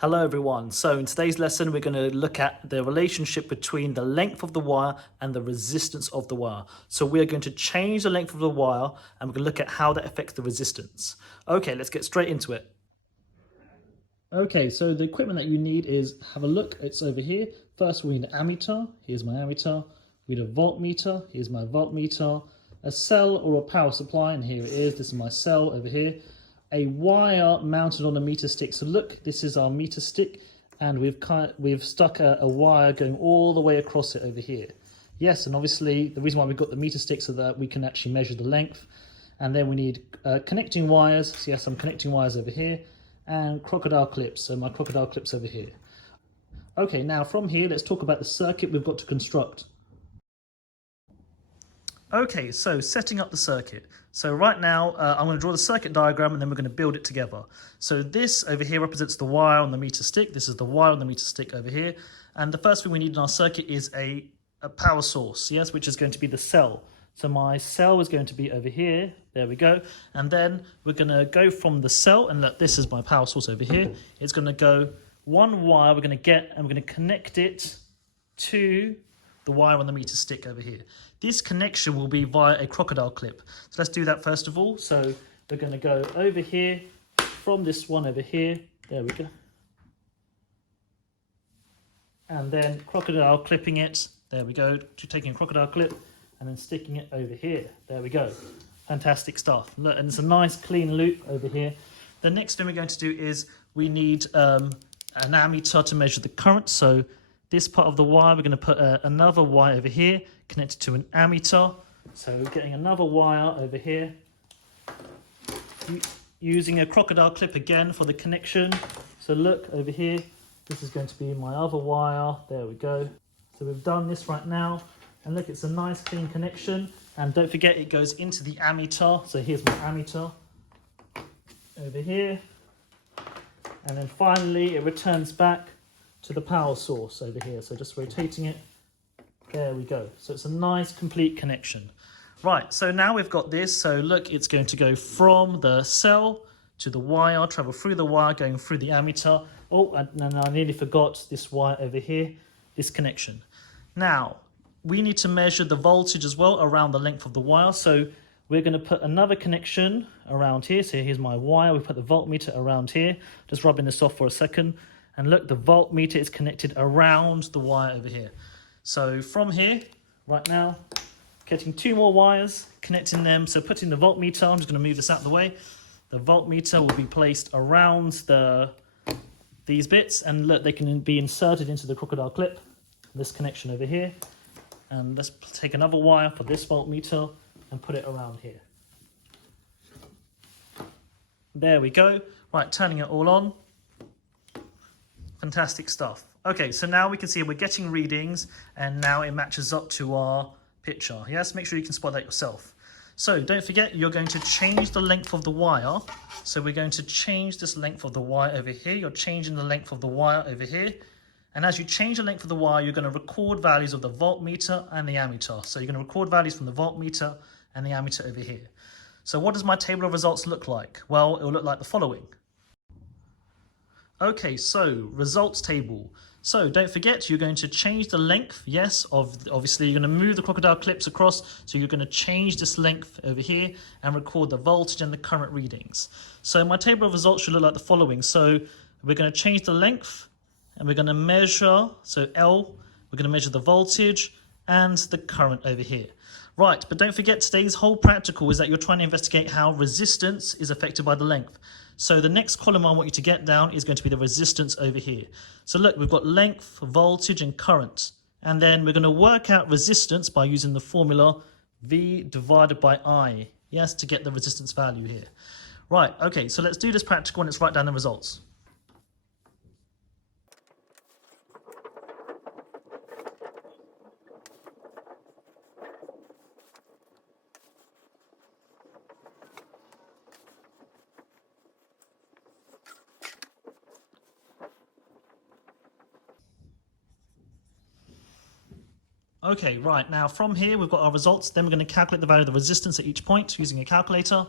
Hello everyone, so in today's lesson we're going to look at the relationship between the length of the wire and the resistance of the wire. So we're going to change the length of the wire and we're going to look at how that affects the resistance. Okay, let's get straight into it. Okay, so the equipment that you need is, have a look, it's over here. First we need an ammeter, here's my ammeter. We need a voltmeter, here's my voltmeter. A cell or a power supply, and here it is, this is my cell over here. A wire mounted on a meter stick. So look, this is our meter stick, and we've stuck a wire going all the way across it over here. Yes, and obviously the reason why we've got the meter stick so that we can actually measure the length. And then we need connecting wires. So yes, I'm connecting wires over here, and crocodile clips. So my crocodile clips over here. Okay, now from here, let's talk about the circuit we've got to construct. Okay, so setting up the circuit. So right now, I'm going to draw the circuit diagram and then we're going to build it together. So this over here represents the wire on the meter stick. This is the wire on the meter stick over here. And the first thing we need in our circuit is a power source, yes, which is going to be the cell. So my cell is going to be over here. There we go. And then we're going to go from the cell, and look, this is my power source over here. It's going to go one wire we're going to get, and we're going to connect it to the wire on the meter stick over here. This connection will be via a crocodile clip. So let's do that first of all. So we're going to go over here from this one over here. There we go. And then crocodile clipping it. There we go. Taking a crocodile clip and then sticking it over here. There we go. Fantastic stuff. Look, and it's a nice clean loop over here. The next thing we're going to do is we need an ammeter to measure the current. So this part of the wire, we're going to put another wire over here, connected to an ammeter. So we're getting another wire over here. Using a crocodile clip again for the connection. So look over here, this is going to be my other wire. There we go. So we've done this right now. And look, it's a nice clean connection. And don't forget, it goes into the ammeter. So here's my ammeter over here. And then finally, it returns back to the power source over here. So just rotating it. There we go. So it's a nice complete connection. Right, so now we've got this. So look, it's going to go from the cell to the wire, travel through the wire, going through the ammeter. Oh, and I nearly forgot this wire over here, this connection. Now, we need to measure the voltage as well around the length of the wire. So we're going to put another connection around here. So here's my wire. We put the voltmeter around here. Just rubbing this off for a second. And look, the voltmeter is connected around the wire over here. So from here, right now, getting two more wires, connecting them. So putting the voltmeter, I'm just going to move this out of the way. The voltmeter will be placed around these bits. And look, they can be inserted into the crocodile clip. This connection over here. And let's take another wire for this voltmeter and put it around here. There we go. Right, turning it all on. Fantastic stuff. Okay, so now we can see we're getting readings and now it matches up to our picture. Yes, make sure you can spot that yourself. So don't forget, you're going to change the length of the wire. So we're going to change this length of the wire over here. You're changing the length of the wire over here. And as you change the length of the wire, you're going to record values of the voltmeter and the ammeter. So you're going to record values from the voltmeter and the ammeter over here. So what does my table of results look like? Well, it will look like the following. Okay, so results table. So don't forget, you're going to change the length, yes, obviously you're going to move the crocodile clips across, so you're going to change this length over here and record the voltage and the current readings. So my table of results should look like the following. So we're going to change the length and we're going to measure, so L, we're going to measure the voltage and the current over here. Right, but don't forget, today's whole practical is that you're trying to investigate how resistance is affected by the length. So the next column I want you to get down is going to be the resistance over here. So look, we've got length, voltage, and current. And then we're going to work out resistance by using the formula V divided by I, yes, to get the resistance value here. Right, okay, so let's do this practical and let's write down the results. Okay, right, now from here we've got our results, then we're going to calculate the value of the resistance at each point using a calculator.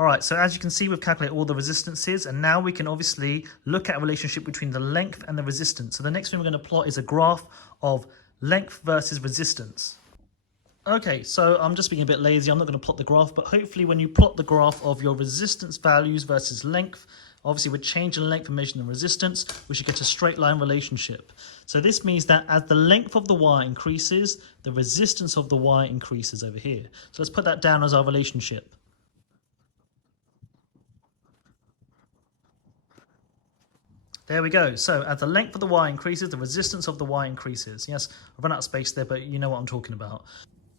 All right, so as you can see, we've calculated all the resistances, and now we can obviously look at a relationship between the length and the resistance. So the next thing we're going to plot is a graph of length versus resistance. Okay, so I'm just being a bit lazy. I'm not going to plot the graph, but hopefully when you plot the graph of your resistance values versus length, obviously with change in length and measuring the resistance, we should get a straight line relationship. So this means that as the length of the wire increases, the resistance of the wire increases over here. So let's put that down as our relationship. There we go. So as the length of the wire increases, the resistance of the wire increases. Yes, I've run out of space there, but you know what I'm talking about.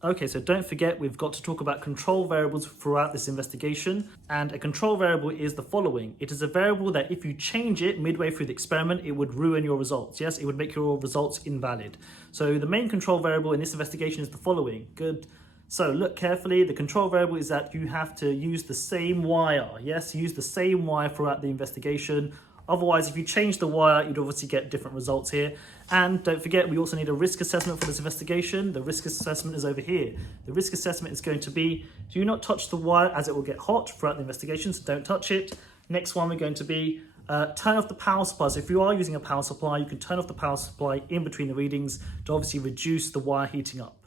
Okay, so don't forget we've got to talk about control variables throughout this investigation. And a control variable is the following. It is a variable that if you change it midway through the experiment, it would ruin your results. Yes, it would make your results invalid. So the main control variable in this investigation is the following. Good. So look carefully. The control variable is that you have to use the same wire. Yes, use the same wire throughout the investigation. Otherwise, if you change the wire, you'd obviously get different results here. And don't forget, we also need a risk assessment for this investigation. The risk assessment is over here. The risk assessment is going to be, do not touch the wire as it will get hot throughout the investigation, so don't touch it. Next one, we're going to be turn off the power supply. So if you are using a power supply, you can turn off the power supply in between the readings to obviously reduce the wire heating up.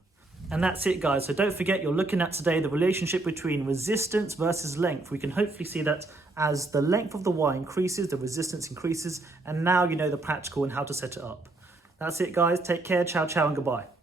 And that's it, guys. So don't forget, you're looking at today the relationship between resistance versus length. We can hopefully see that as the length of the wire increases, the resistance increases, and now you know the practical and how to set it up. That's it, guys. Take care. Ciao, ciao, and goodbye.